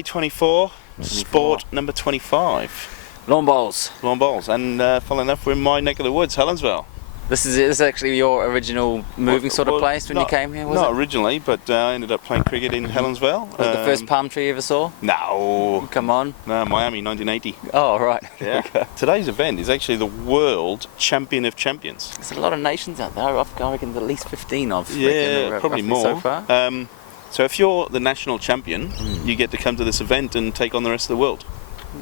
day 24, sport number 25. Lawn bowls. Lawn bowls, and funnily enough, we're in my neck of the woods, Helensville. This is actually your original moving sort of place when you came here, was it? Not originally, but I ended up playing cricket in Helensville. Was it the first palm tree you ever saw? No. Come on. No, Miami, 1980. Oh, right. Yeah. Today's event is actually the World Champion of Champions. There's a lot of nations out there. I reckon at least 15 of. Yeah, probably more. So far. So if you're the national champion, you get to come to this event and take on the rest of the world.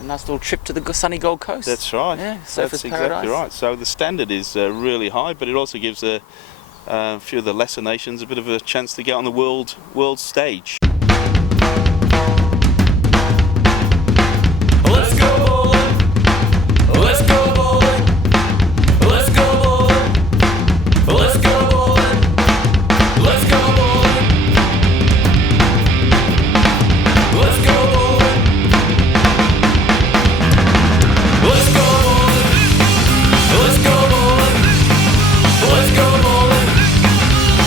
A nice little trip to the sunny Gold Coast. That's right. Yeah, That's exactly right. So the standard is really high, but it also gives a few of the lesser nations a bit of a chance to get on the world stage. Let's go bowling. Let's go bowling. Let's go bowling. Let's go bowling. Let's go bowling. Let's go bowling. Let's go bowling. Let's go bowling. Let's go bowling.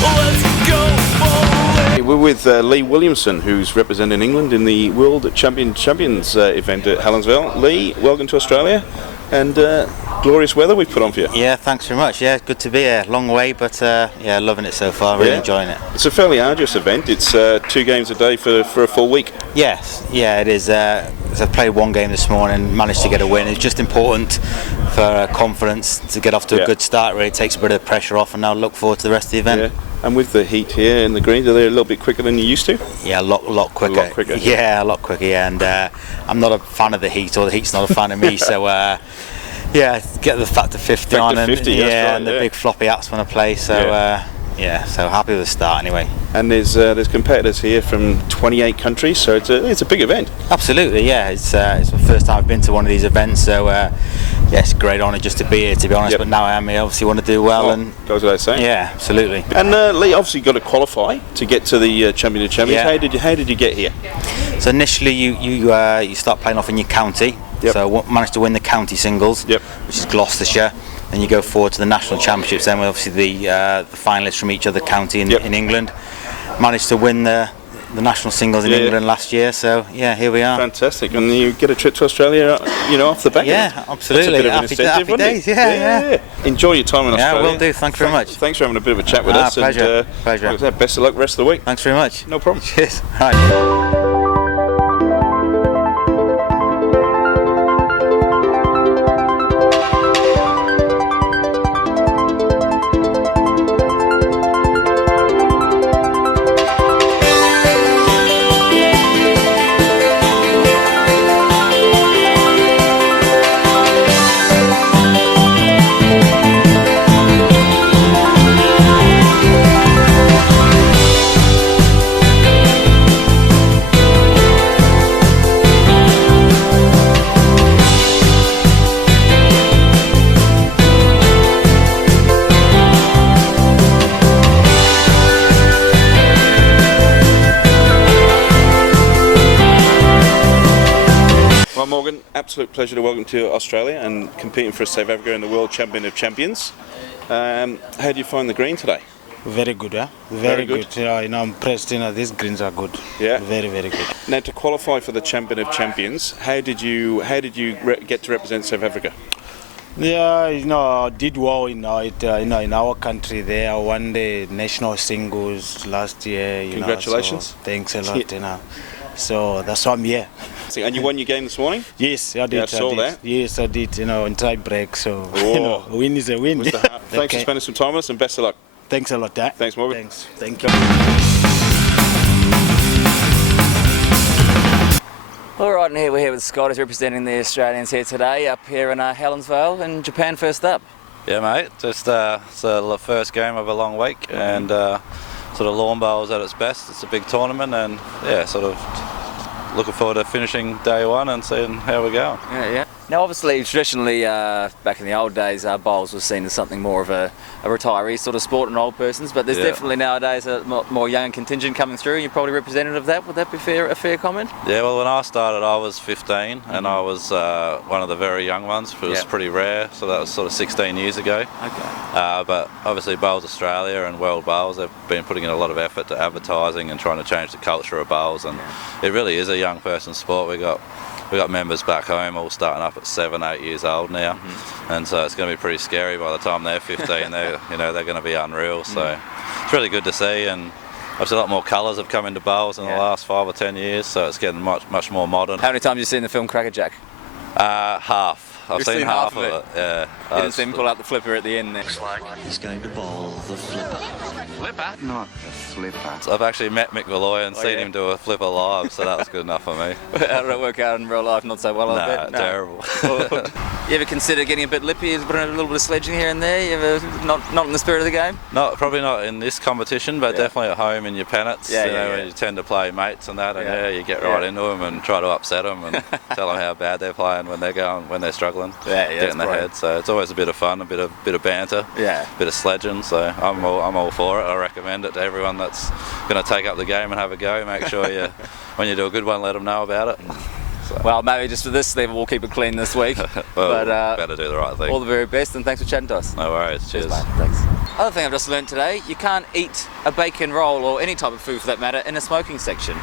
Let's go bowling. We're with Lee Williamson, who's representing England in the World Champions event at Helensville. Lee, welcome to Australia, and glorious weather we've put on for you. Yeah, thanks very much. Yeah, good to be here. Long way, but yeah, loving it so far. Really enjoying it. It's a fairly arduous event. It's 2 games a day for a full week. Yes, yeah, it is. So I played one game this morning, managed to get a win. It's just important for confidence to get off to a good start. Really takes a bit of the pressure off, and now look forward to the rest of the event. Yeah. And with the heat here in the greens, are they a little bit quicker than you used to? Yeah, a lot quicker. A lot quicker. Yeah, a lot quicker. Yeah, and I'm not a fan of the heat, or the heat's not a fan of me. So yeah, get the factor 50 on, and 50, that's right, and the big floppy hats when I play. So yeah, so happy with the start anyway. And there's competitors here from 28 countries, so it's a big event. Absolutely, yeah. It's the first time I've been to one of these events, so yeah, it's a great honour just to be here, to be honest. But now I am here, obviously want to do well, and goes without saying. Yeah, absolutely. And Lee, obviously got to qualify to get to the Champion of Champions. Yeah. How did you get here? So initially, you start playing off in your county. Yep. So managed to win the county singles, which is Gloucestershire. Then you go forward to the national championships. Then with obviously the finalists from each other county in England. Managed to win the national singles in England last year. So yeah, here we are. Fantastic. And you get a trip to Australia, off the back. Yeah, absolutely. Happy days. Yeah. Enjoy your time in Australia. Yeah, will do. Thanks very much. Thanks for having a bit of a chat with us. Pleasure. And, pleasure. Like I said, best of luck rest of the week. Thanks very much. No problem. Cheers. All right. Morgan, absolute pleasure to welcome to Australia and competing for South Africa in the World Champion of Champions. How do you find the green today? Very good, yeah. Very good. I'm impressed. These greens are good. Yeah. Very, very good. Now, to qualify for the Champion of Champions, how did you get to represent South Africa? Yeah, did well in our country there. Won the national singles last year. Congratulations. So thanks a lot. So that's why I'm here. And you won your game this morning? Yes, I did. Yeah, I saw that. Yes, I did. In tie break. So a win is a win. Thanks for spending some time with us, and best of luck. Thanks a lot, Dad. Thanks, Morgan. Thanks. Thank you. All right, and here we're here with Scott, who's representing the Australians here today, up here in Helensville in Japan. First up. Yeah, mate. Just it's the first game of a long week, and sort of lawn bowls at its best. It's a big tournament, and yeah, sort of looking forward to finishing day one and seeing how we go. Yeah. Now, obviously, traditionally, back in the old days, bowls was seen as something more of a retiree sort of sport and old persons, but there's definitely nowadays a more young contingent coming through, and you're probably representative of that. Would that be a fair comment? Yeah, well, when I started, I was 15, and I was one of the very young ones. It was pretty rare, so that was sort of 16 years ago. Okay. But obviously, Bowls Australia and World Bowls have been putting in a lot of effort to advertising and trying to change the culture of bowls, and it really is a young person's sport. We got members back home all starting up at 7, 8 years old now, and so it's going to be pretty scary by the time they're 15. They're going to be unreal. So it's really good to see, and obviously a lot more colours have come into bowls in the last 5 or 10 years, so it's getting much more modern. How many times have you seen the film Crackerjack? Half. I've seen half of it. Yeah. You didn't see him pull out the flipper at the end there. Looks like he's going to bowl the flipper. Flipper? Not the flipper. I've actually met Mick Malloy and seen him do a flipper live, so that was good enough for me. How did it work out in real life? Not so well, I bet. No, terrible. You ever consider getting a bit lippy, putting a little bit of sledging here and there? You ever not in the spirit of the game? Probably not in this competition, but definitely at home in your pennants. When you tend to play mates and that, and you get right into them and try to upset them and tell them how bad they're playing when they're struggling. Get in the head. So it's always a bit of fun, a bit of banter, a bit of sledging. So I'm all for it. I recommend it to everyone that's going to take up the game and have a go. Make sure when you do a good one, let them know about it. So. Well, maybe just for this level, we'll keep it clean this week. But better do the right thing. All the very best, and thanks for chatting to us. No worries. Cheers. Mate. Thanks. Other thing I've just learned today: you can't eat a bacon roll or any type of food for that matter in a smoking section.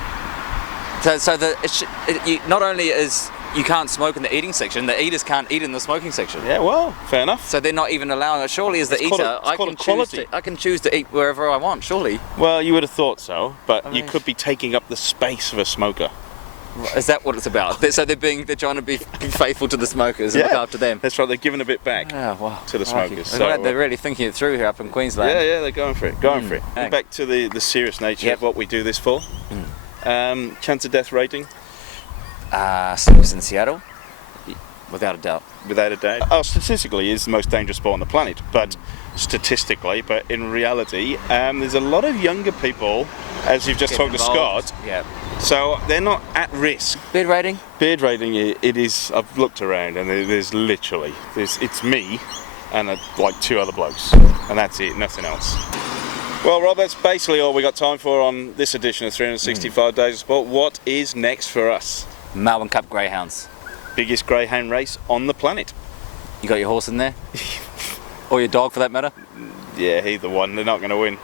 So not only is you can't smoke in the eating section, the eaters can't eat in the smoking section. Yeah, well, fair enough. So they're not even allowing it. Surely, as the eater, I can choose to eat wherever I want. Surely. Well, you would have thought so, but you could be taking up the space of a smoker. Is that what it's about? So they're trying to be faithful to the smokers and look after them. That's right. They're giving a bit back to the smokers. So, they're really thinking it through here up in Queensland. Yeah, they're going for it. Back to the serious nature of what we do this for. Chance of death rating. Six in Seattle, without a doubt. Without a doubt. Statistically, is the most dangerous sport on the planet, but in reality, there's a lot of younger people, as you've just talked to Scott. Yeah. So they're not at risk. Beard rating? Beard rating, it is. I've looked around, and there's it's me, and like 2 other blokes, and that's it. Nothing else. Well, Rob, that's basically all we got time for on this edition of 365 Days of Sport. What is next for us? Melbourne Cup Greyhounds. Biggest greyhound race on the planet. You got your horse in there? Or your dog, for that matter? Yeah, either one. They're not going to win.